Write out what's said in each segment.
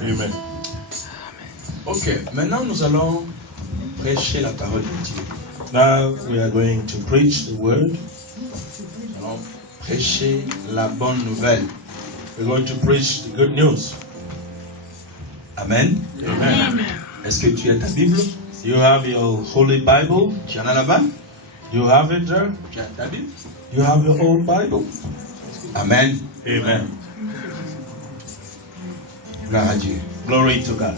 Amen. Ok, maintenant nous allons prêcher la parole de Dieu. Now we are going to preach the word. Nous allons prêcher la bonne nouvelle. We're going to preach the good news. Amen. Amen. Est-ce que tu as ta Bible? You have your Holy Bible. Tu en as là-bas? You have it there. Tu as ta Bible? You have your own Bible. Amen. Amen. Gloire à Dieu. Glory to God.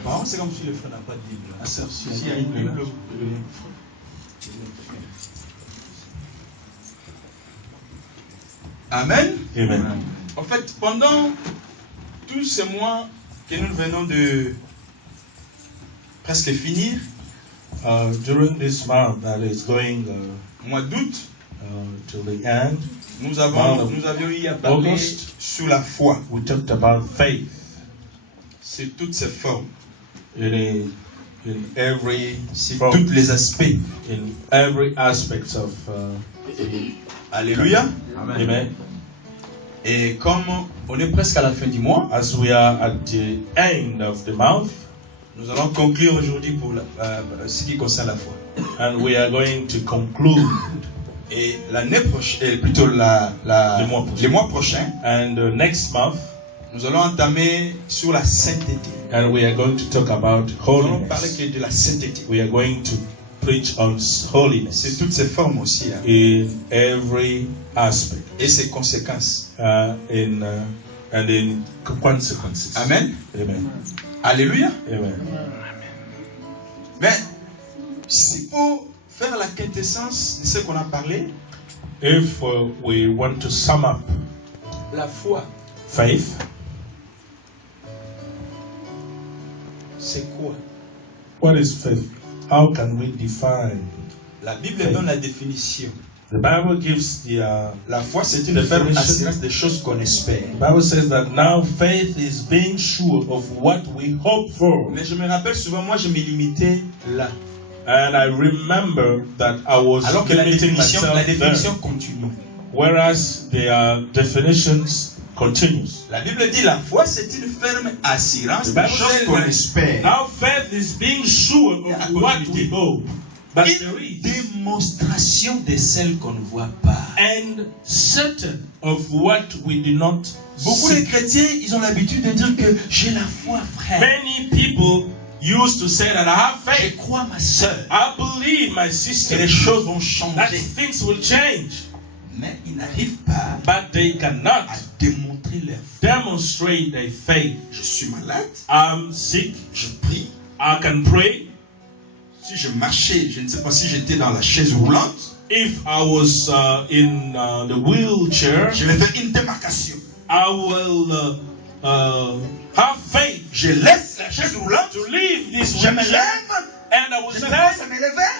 Apparemment, c'est comme si le frère n'a pas de Bible. Ah, ça, si S'il y a une Bible, Amen. Amen. En fait, pendant tous ces mois que nous venons de presque finir, During this month that is going mois d'août, till the end, nous avions eu à parler August. sur la foi, we talked about faith sur toutes ses formes, in every sur form, tous les aspects. in every aspect of Alléluia. Amen. Et comme on est presque à la fin du mois, As we are at the end of the month, nous allons conclure aujourd'hui pour ce qui concerne la foi. and we are going to conclude, Et l'année prochaine, plutôt les mois prochains, and next month, nous allons entamer sur la sainteté. and we are going to talk about Nous allons parler holiness. que de la sainteté. We are going to preach on holiness C'est toutes ses formes aussi, hein, in every aspect, et ses conséquences. and in consequences. Amen. Amen. Alléluia. Amen. Mais s'il faut faire la quintessence de ce qu'on a parlé, If we want to sum up la foi, faith, c'est quoi? what is faith? How can we define? La Bible donne la définition. The Bible gives the La foi, c'est une ferme assurance des choses qu'on espère. The Bible says that now faith is being sure of what we hope for. Mais je me rappelle souvent, moi je me limitais là. And I remember that I was Alors que la limiting définition myself there, continue. whereas the definitions continues. La Bible dit la foi, c'est une ferme assurance The des Bible choses says qu'on that espère. now faith is being sure of what we hope. But there Une is démonstration de celles qu'on ne voit pas. and certain of what we do not Beaucoup de see. chrétiens, ils ont l'habitude de dire que j'ai la foi, frère. Many people used to say that I have Je faith. crois, ma soeur, I believe, my que sister, les choses vont that changer. things will change. Mais ils n'arrivent pas But they cannot à démontrer leur foi. demonstrate their faith. Je suis malade, I'm sick. je prie. I can pray. Si je marchais, je ne sais pas si j'étais dans la chaise roulante, If I was in the wheelchair, je vais faire une démarcation. I will have faith Je laisse la chaise roulante, to leave this je me wheelchair, lève, and I will je me stand force à me lever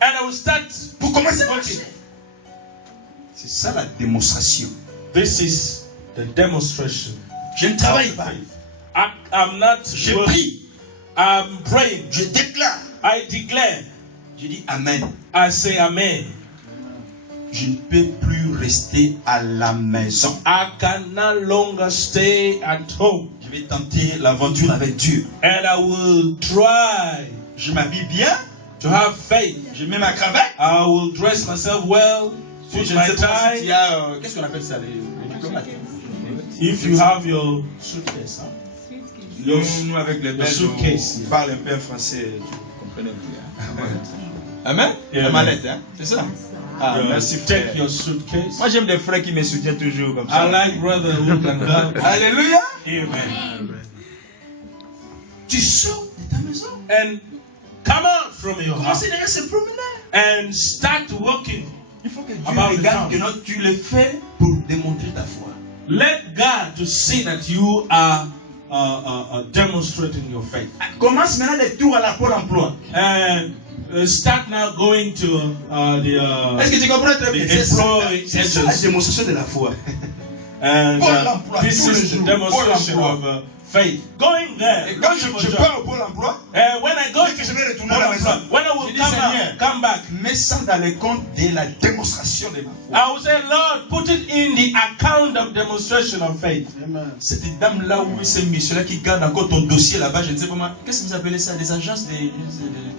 and I will start pour commencer à walking. marcher. C'est ça la démonstration. This is the demonstration. Je ne travaille pas. I'm not Je working. prie, I'm praying. je déclare, I declare. je dis Amen. I say amen. Je ne peux plus rester à la maison. I can no longer stay at home, Je vais tenter l'aventure avec Dieu. and I will try Je m'habille bien, to have faith. je mets ma cravate. I will dress myself well, Je put ne my sais pas si tu tie. as, qu'est-ce qu'on appelle ça, les diplomates. If you have your suitcase, huh? Nous, avec les Belges, suitcase. on parle un peu français, tu comprenais plus. Amen. Yeah, La amen. mallette, hein? C'est ça? Ah, merci, frère. Take your suitcase. Moi, j'aime des frères qui me soutiennent toujours comme I ça. like brother who can help. Alléluia. Amen. Tu sors de ta maison. And come out from your house Commencez déjà à se promener. and start walking. Il faut que Dieu About the regarde que town. non, tu le fais pour démontrer ta foi. Let God to see that you are demonstrating your faith. Commence maintenant les tours à la Pôle emploi. And start now going to Est-ce que tu comprends très bien? the C'est ça, employee c'est ça la agents. démonstration de la foi. And Pôle emploi, this tous les is the jours, demonstration Pôle of faith. Going there, Et quand looking for je job. pars au Pôle emploi, When I go dès que je vais to retourner à la maison, when I will je dis, Seigneur, come back, mets ça dans les comptes de la démonstration de ma foi. I will say, Lord, put it in the account of demonstration of faith. Cette dame-là ou ce monsieur-là qui garde encore ton dossier là-bas, je ne sais pas comment. Qu'est-ce que vous appelez ça? Des agences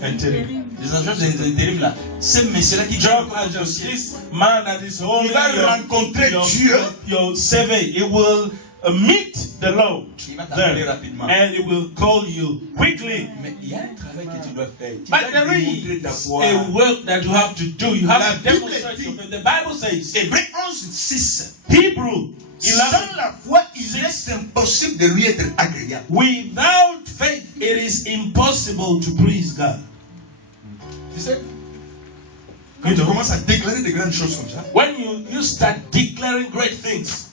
d'intérim. Des agences d'intérim là. Ce monsieur-là qui garde Job encore ton agent, dossier. this man that is holding Il va rencontrer Dieu. your survey. It will meet the Lord Il va t'appeler there, rapidement. and it will call you quickly. Mais il y a un travail que tu dois faire. Tu But dois there démontrer ta is foi. a work that you have to do. You La have to Bible demonstrate dit- your faith. The Bible says, Hébreux 11:6. Hebrew 11, Sans la foi, il est impossible de lui être agréable. without faith, it is impossible to please God. Tu sais, quand tu commences à déclarer de grandes choses comme ça, When you start declaring great things,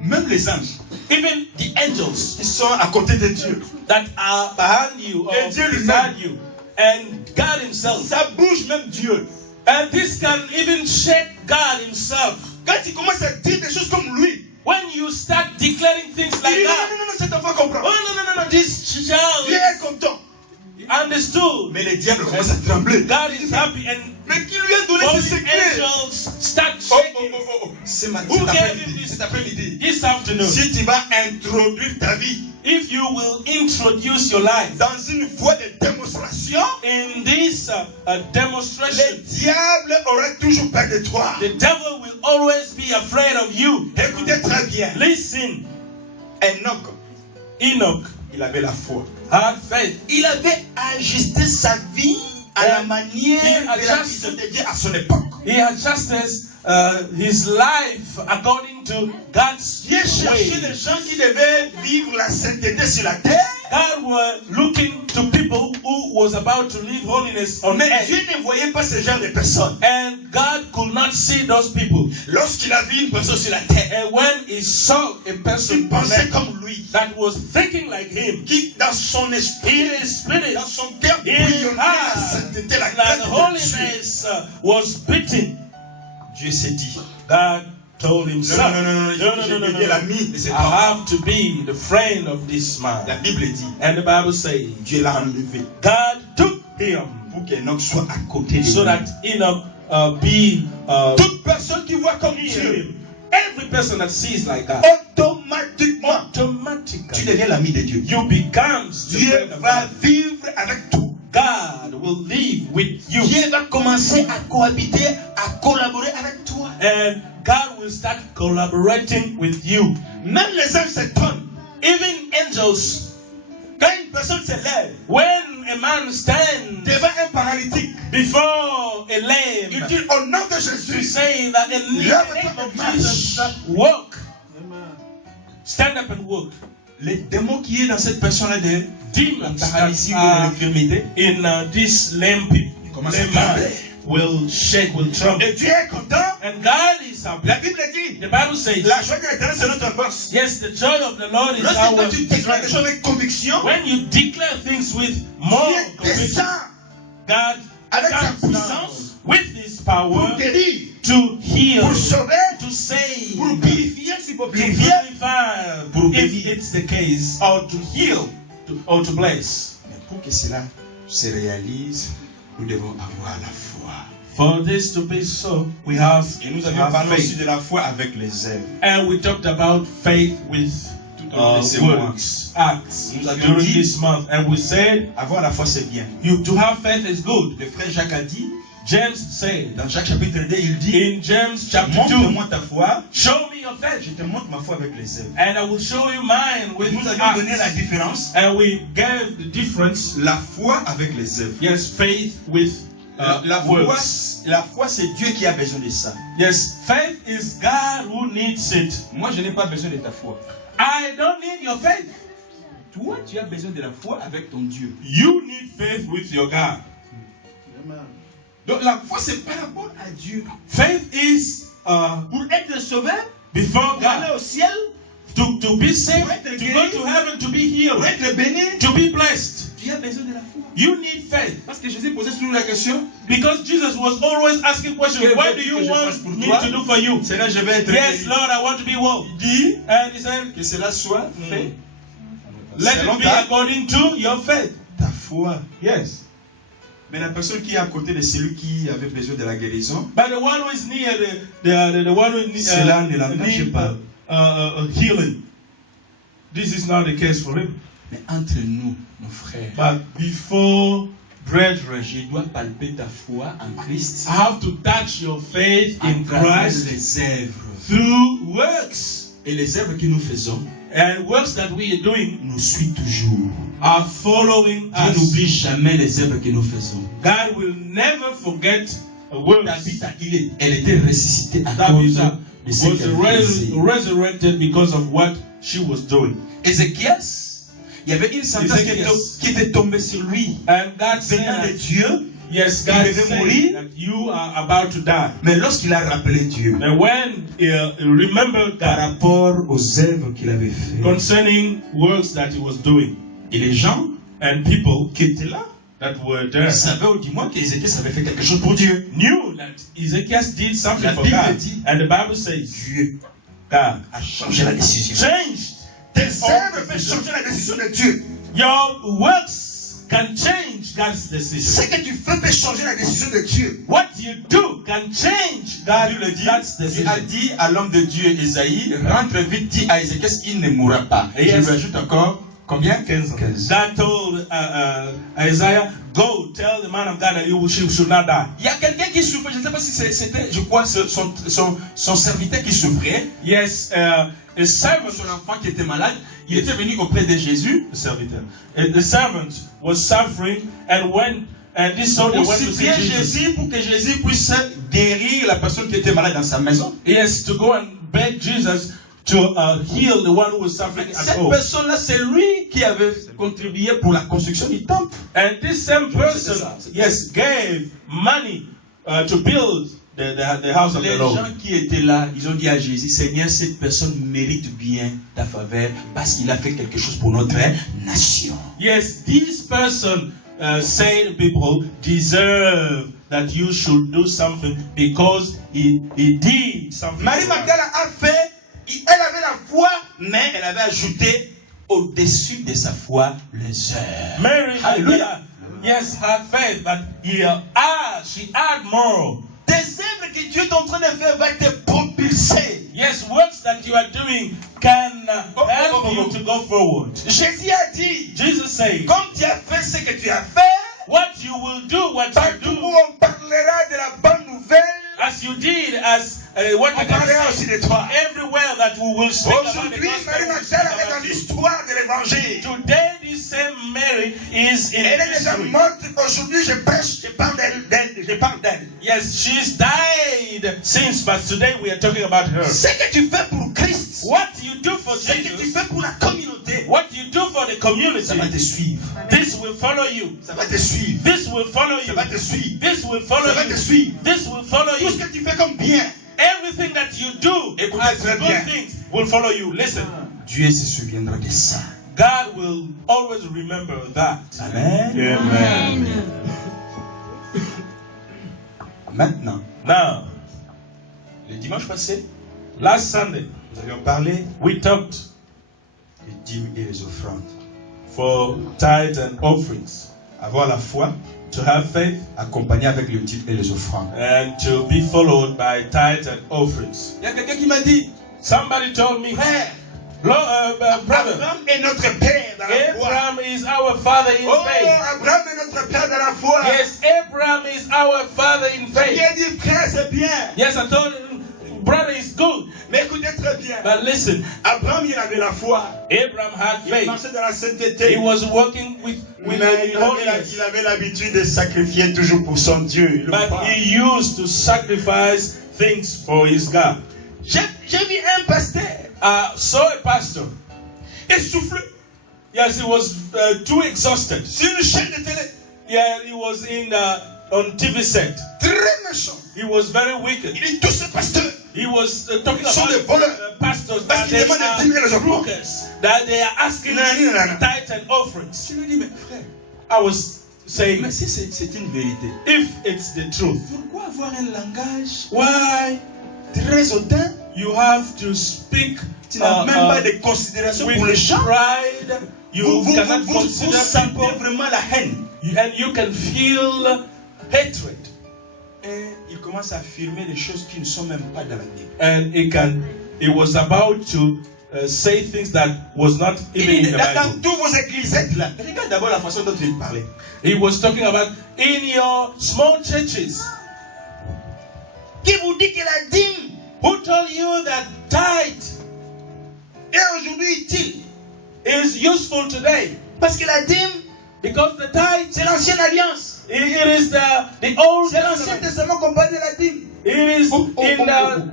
même les anges, even the angels ils sont à côté de Dieu. that are behind you or Et Dieu beside lui-même. you, and God Himself, Ça bouge même Dieu. and this can even shake God Himself. Quand tu commences à dire des choses comme lui, When you start declaring things il like dit non, that, non, non, non, cet enfant comprend. oh no, this Dieu child est content. understood. Mais les diables commencent à trembler. God is happy, and Mais qui lui a donné all ce the secret? angels start Oh, shaking. C'est Who cet gave après-midi. you this Cet après-midi. this afternoon? Si tu vas introduire ta vie If you will introduce your life dans une voie de démonstration, in this le demonstration, diable aura toujours peur de toi. the devil will always be afraid of you. Écoutez très bien. Listen, Enoch, Enoch il avait la foi. had faith. Il avait ajusté sa vie à la manière de la vision de Dieu à son époque. He adjusted his life according to God's Dieu cherchait way. des gens qui devaient vivre la sainteté sur la terre. God were looking to people who was about to live holiness on Mais earth. Dieu ne voyait pas ce genre de personnes. And God could not see those people. Lorsqu'il a vu une personne sur la terre, And when he saw a il person on pensait earth comme lui, that was thinking like him, qui dans son esprit, in his spirit, dans son cœur, in bouillonnait la heart, sainteté, la that grâce de Dieu. holiness was beating, Dieu s'est dit, God told himself, non, je deviens l'ami de cet homme. I have to be the friend of this La man. Bible dit, And the Bible says, Dieu l'a enlevé God took him pour qu'Enoch soit à côté de so lui. that Enoch be Toute personne qui voit comme near Dieu, him. Every person that sees like God, automatiquement, tu automatically deviens l'ami de Dieu. you becomes the Dieu friend of va God. vivre avec toi. God will live with you, Dieu va commencer à cohabiter, à collaborer avec toi. and God will start collaborating with you. Même les anges s'étonnent. Even angels, Quand une personne se lève when a man stands devant un paralytique, before a il lame, dit au nom de to Jésus, say that in the name of Jesus, walk, stand up and walk. les démons qui est dans cette personne-là de Demons that paralysie ou de are l'infirmité, in this lame people, commence à lame man, trembler. will shake, will tremble. Et Dieu est content. And God is happy. La Bible dit, The Bible says, la joie de l'Éternel c'est notre force. yes, the joy of the Lord is Lorsque our tu déclares des choses strength. avec conviction, When you declare things with more Dieu conviction, descend God avec sa comes down puissance with His pour power guérir, to heal, pour sauver, to save, pour purifier, s'il faut to purifier. purify, Pour if bénir. it's the case, or to heal, or to bless. Mais pour que cela se réalise, nous devons avoir la foi. For this to be so, we have Et nous to avions have parlé aussi faith. de la foi avec les œuvres. And we talked about faith with Tout au long de ces mois. words, acts, Nous avions during dit- this month. And we said, Avoir la foi, c'est bien. to have faith is good. Le frère Jacques a dit, James said, dans Jacques chapitre 2, il dit, in James chapter 2, montre-moi ta foi, show me your faith, je te montre ma foi avec les œuvres. and I will show you mine with Nous avions donné la acts. différence, And we gave the difference. la foi avec les œuvres. Yes, faith with La works. foi, c'est Dieu qui a besoin de ça. Yes, faith is God who needs it. Moi, je n'ai pas besoin de ta foi. I don't need your faith. Toi, tu as besoin de la foi avec ton Dieu. You need faith with your God. Donc, la foi, c'est par rapport à Dieu. Faith is Pour être sauvé, before pour aller God. au ciel, To be saved, Pour être to guéri. go to heaven, to be healed, pour être béni, to be blessed. tu Tu as besoin de la foi. You need faith. Parce que Jésus posait toujours la question. Because Jesus was always asking questions. What do you want me to do for you? Seigneur, je vais être Yes, guéri. Lord, I want to be well. Il dit And he said, que cela soit fait. let Selon it be ta- according to your faith. ta foi. Yes. Mais la personne qui est à côté de celui qui avait besoin de la guérison, But the one who is near the one who Cela ne l'empêche need pas. Healing. This is not the case for him. mais entre nous, nos frères, But before brethren, je dois palper ta foi en Christ I have to touch your faith à in travers Christ les œuvres. through works. Et les œuvres que nous faisons And works that we are doing nous suivent toujours. are following Dieu us. n'oublie jamais les œuvres que nous faisons. God will never forget works. Tabitha, elle était ressuscitée à cause Tabitha de ce was qu'elle faisait. resurrected because of what she was doing. Ézéchias, il y avait une sentence Ézéchias. qui était tombée sur lui. And God said, Venant de Dieu, yes, il God devait said mourir. that you are about to die. mais lorsqu'il a rappelé Dieu And when remembered par God rapport aux œuvres qu'il avait faites, concerning works that he was doing, et les gens and people qui étaient là that were there savaient au moins qu'Ézéchias avait fait quelque chose pour Dieu. knew that Ezekiel did something La for Bible God. dit- And the Bible says Dieu God a changé la décision. changed. Tes œuvres peuvent changer la décision de Dieu. Your works can change God's decision. Ce que tu fais peut changer la décision de Dieu. What you do can change Dieu le dit, God's Dieu decision. a dit à l'homme de Dieu Ésaïe, rentre vite, dis à Ézéchias, il ne mourra pas. Et Yes. je lui ajoute encore, combien 15 ans. God told Isaiah, go tell the man of God that she should not die. Il y a quelqu'un qui souffrait, je ne sais pas si c'était, je crois, son serviteur qui souffrait, Yes, a servant, son enfant qui était malade, il était venu auprès de Jésus. servitor, the servant was suffering and went, and this soldier Pour went to see supplier Jesus. Jésus pour que Jésus puisse guérir la personne qui était malade dans sa maison. Yes, to go and beg Jesus to heal the one who was suffering at Cette home. personne-là, c'est lui qui avait contribué pour la construction du temple. And this same person, ça. yes, gave money to build the house of the Les Lord. gens qui étaient là, ils ont dit à Jésus, Seigneur, cette personne mérite bien ta faveur parce qu'il a fait quelque chose pour notre nation. Yes, this person said people deserve that you should do something because he did something. Marie for us. Magdala a fait, elle avait la foi, mais elle avait ajouté au-dessus de sa foi les heures. Mary, Hallelujah. yes, had faith, but she had more. Des œuvres que Dieu est en train de faire va te propulser. Yes, works that you are doing can help you to go forward. Jésus a dit, Jesus said, comme tu as fait ce que tu as fait, what you will do, what partout you où do, on parlera de la bonne nouvelle, as you did, as what on you can parlera say, aussi de toi. everywhere that we will speak about the Aujourd'hui, gospel, Marie we will speak Magdala est about dans you. l'histoire de l'évangile. Today, this same Mary is in Elle est déjà history. morte. Aujourd'hui, je prêche, je parle d'elle. Yes, she's died since, but today we are talking about her. Ce que tu fais pour Christ, What you do for ce que tu Jesus, fais pour la communauté, what you do for the community, ça va te suivre. this will follow you. Ça va te suivre. This will follow Ça you. va te suivre. This will follow Ça va te you. suivre. This will follow Tout ce you. que tu fais comme bien, Everything that you do Écoutez as très good bien. things will follow you. Listen, Dieu se souviendra de ça. God will always remember that. Amen. Amen. Maintenant, Now, le dimanche passé, last Sunday, nous avions parlé we talked des dîmes et les offrandes. for tithes and offerings, Avoir la foi, to have faith accompagné avec le dîme et les offrandes. and to be followed by tithes and offerings. Il y a quelqu'un qui m'a dit, Somebody told me, frère, brother, Abraham est notre père dans la foi. Abraham is our father in Oh, faith. Abraham est notre père dans la foi. Yes, Abraham is our father in Il faith. a dit, frère, c'est bien. Yes, I told him, brother is good. Mais écoutez très bien. But listen, Abraham, il avait la foi. Abraham had Il faith. marchait dans la sainteté. He was working with Mais holiness. il avait l'habitude de sacrifier toujours pour son Dieu. Le But Père. he used to sacrifice things for his God. J'ai vu un pasteur Saw a pastor. essoufflé Yes, he was too exhausted. sur une chaîne de télé. Yeah, he was on TV set. Très méchant. He was very wicked. Il dit tous ces pasteurs. He was talking Sont about des voleurs. pastors Parce that qu'ils they demandent des dîmes et les are offrandes. crookers, that they are asking Non. tithes and offerings. Je lui dis, mais frère, I was saying, Mais si c'est une vérité, if it's the truth, pourquoi avoir un langage très hautain? you have to speak Tu n'as même pas de considération pour les with gens. pride. You cannot Vous consider sentez people, vraiment la haine. and you can feel hatred. Et il commence à affirmer des choses qui ne sont même pas dans la Bible. And it was about to say things that was not even in the Dans Bible. tous vos églisettes là, regarde d'abord la façon dont il parlait. He was talking about in your small churches. Qui vous dit que la dîme Who told you that tithe est aujourd'hui utile? is useful today? Parce que la dîme, Because the tithe, c'est l'ancienne alliance. it is the old C'est l'Ancien Testament. Testament qu'on parle de la dîme. It is in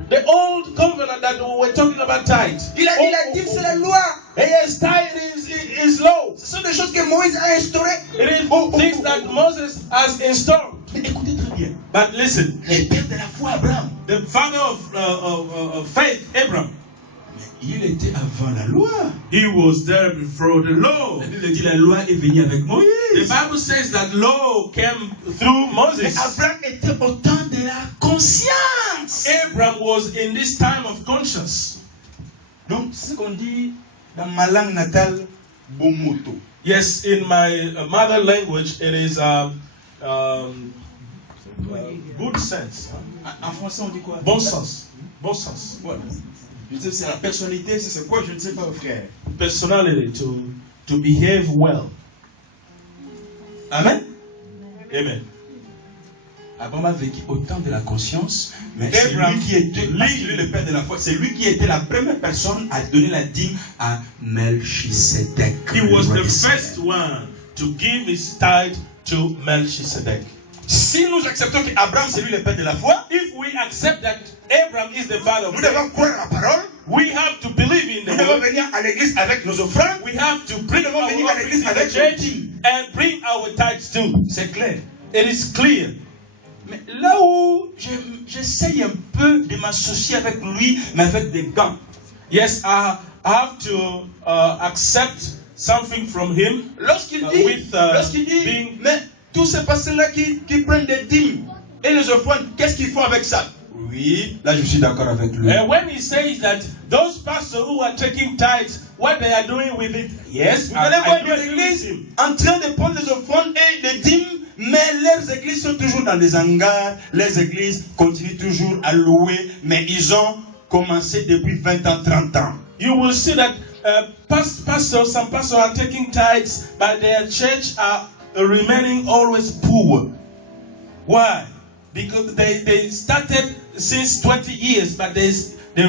the old covenant that we were talking about tithe. Il a dit la dîme, c'est la loi. Yes, tithe is law. Ce sont des choses que Moïse a instaurées. It is things that Moses has installed. Mais écoutez très bien. But listen, Le père de la foi, Abraham, the father of faith, Abraham, il était avant la loi. he was there before the law. La Bible dit la loi est venue avec The Moïse. Bible says that law came through Mais Moses. Abraham était au temps de la conscience. Abraham was in this time of conscience. Donc, c'est ce qu'on dit dans ma langue natale, Bomoto. Yes, in my mother language, it is good sense. En français, on dit quoi? Bon sens. Bon sens. Voilà. Je sais, c'est la personnalité, c'est quoi, je ne sais pas, frère. Personality, to behave well. Amen. Amen. Abraham a vécu au temps de la conscience, mais c'est Abraham, lui qui était le père de la foi. C'est lui qui était la première personne à donner la dîme à Melchisedec. He was the first one to give his tithe to Melchizedek. Si nous acceptons qu'Abraham c'est lui le père de la foi, If we accept that Abraham is the father of nous faith, devons croire la parole. we have to believe in Nous the devons word. venir à l'église avec nos offrandes. We have to bring our venir à offerings l'église in the avec church nos dîmes. and bring our tithes too. C'est clair. It is clear. Mais là où j'essaye un peu de m'associer avec lui, mais avec des gants. Yes, I have to accept something from him. Lorsqu'il dit, being- mais tous ces pasteurs-là qui prennent des dîmes et les offrandes, qu'est-ce qu'ils font avec ça? Oui, là je suis d'accord avec lui. And when he says that those pastors who are taking tithes, what they are doing with it, yes, Vous allez voir I do des agree with églises him. en train de prendre des offrandes et des dîmes, mais leurs églises sont toujours dans des hangars, les églises continuent toujours à louer, mais ils ont commencé depuis 20 ans, 30 ans. You will see that some pastors are taking tithes, but their church are remaining always poor. Why? Because they started since 20 years, but they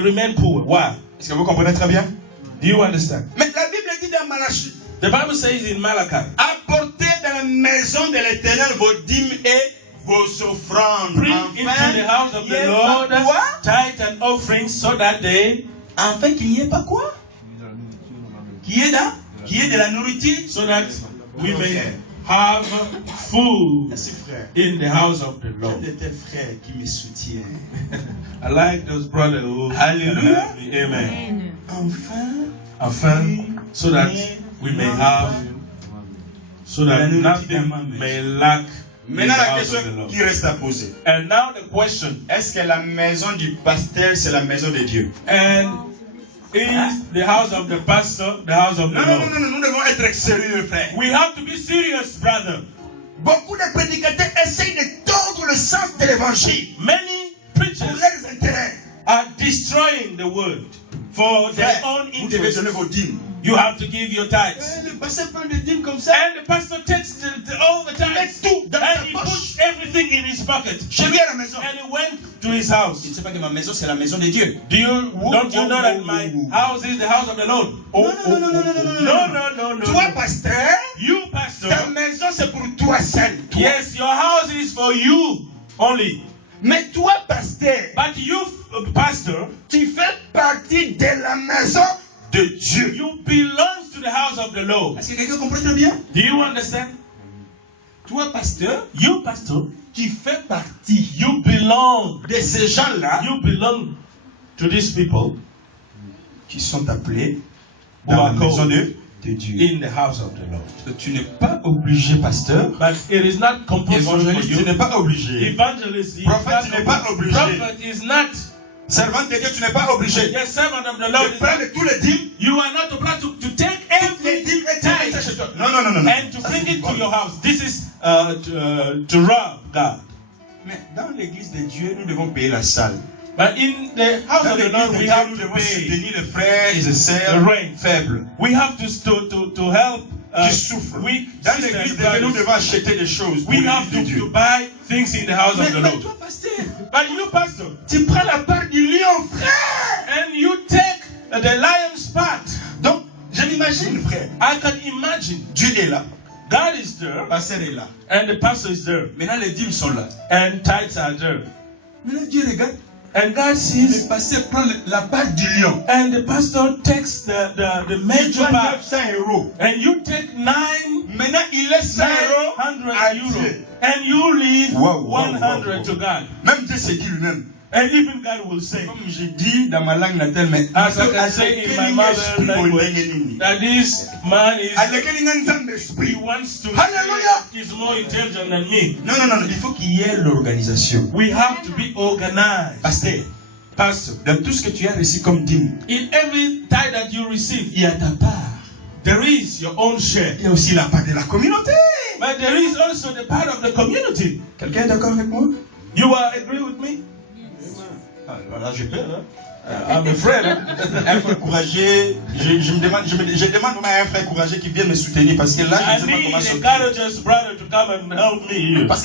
remain poor. Why? Est-ce que vous comprenez très bien? Do you understand? Mais la Bible dit dans Malachie, The Bible says in Malachi, apportez dans la maison de l'Éternel vos dîmes et vos offrandes. bring into the house of the Lord tithe and offerings so that they, Enfin qu'il n'y ait pas quoi? Qui est de la nourriture? so that we may have food Merci frère. in the house of the Lord. J'aime de tes frères qui me soutiennent. I like those brothers who Hallelujah. help me. Amen. Enfin, So that we may have, so that nothing may lack in the maintenant la house question of the Lord. qui reste à poser. And now the question, Est-ce que la maison du pasteur c'est la maison de Dieu? and is the house of the pastor the house of the Non, non, Lord? non, non, nous devons être sérieux, frère. We have to be serious, brother. Beaucoup de prédicateurs essayent de tordre le sens de l'évangile Many pour preachers leurs intérêts. are destroying the word for their Frère, own vous devez interest. donner vos dîmes. You have to give your tithes. Le pasteur prend des dîmes comme ça. And the pastor takes all the tithes tout dans and sa he poche. puts everything in his pocket. Chez lui à la maison. And he went to his house. Je ne sais pas que ma maison c'est la maison de Dieu. Don't you know that my house is the house of the Lord? No. Toi, pasteur, You, pastor. ta maison c'est pour toi seul. Toi. Yes, your house is for you only. Mais toi, pasteur, But you, pastor, tu fais partie de la maison de Dieu. you belong to the house of the Lord. Est-ce que quelqu'un comprend très bien? Do you understand? Toi, pasteur, You, pastor, tu fais partie you belong. de ces gens-là You belong to these people qui sont appelés who dans la are maison called de de Dieu. in the house of the Lord. Tu n'es pas obligé, pasteur. But it is not compulsory for Évangéliste, tu you. n'es pas obligé. Evangelist is Prophète, not tu n'es pas compulsory. obligé. Prophet is not. Servant de Dieu, tu n'es pas obligé. Yes, servant of the De Lord is not. prendre tous les dîmes, You are not obliged to take les every dîmes et tu mets ça tithe chez toi. Non, non, non, non. non. and to Ça, bring c'est it bon. to your house. This is to rob God. Mais dans l'église de Dieu, nous devons payer la salle. But in the house Dans of the l'église Lord, de we Dieu, have nous to devons pay. soutenir les frères et les sœurs The rent. faibles We have to help qui souffrent. weak Dans sisters l'église and de Dieu, nous brothers. devons acheter des choses pour We have l'église de Dieu. to buy things in the house of the Mais Lord. toi, pasteur, But you, pastor, tu prends la part du lion, frère. and you take the lion's part. Donc, je m'imagine, frère. I can imagine Dieu est là. God is there, Le pasteur est là. and the pastor is there, Maintenant, les dîmes sont là. and tithes are there. Maintenant, Dieu regarde. And God Le sees, pasteur prend la part du lion. and the pastor takes the Il major doit part, 900 euros. and you take Maintenant, il laisse 100 euros 900 à euros, Dieu. and you leave Wow, wow, 100 wow, wow. to God. Même Dieu se dit lui-même. And even God will say, Comme je dis dans ma langue natale, mais as I can say in my mother language, that this man is, he wants to, Hallelujah. he's more intelligent than me. Non, non, non, il faut qu'il y ait l'organisation. We have to be organized. Pasteur, Pastor, dans tout ce que tu as reçu comme dîme, in every tithe that you receive, il y a ta part. there is your own share. Il y a aussi la part de la communauté. But there is also the part of the community. Quelqu'un est d'accord avec moi? You are agree with me? Ah, là, j'ai peur. Hein? I'm afraid. Un frère courageux, je demande vraiment à un frère courageux qui vienne me soutenir parce que là, je I ne sais pas comment need a sortir. courageous brother to come and help me here. Parce que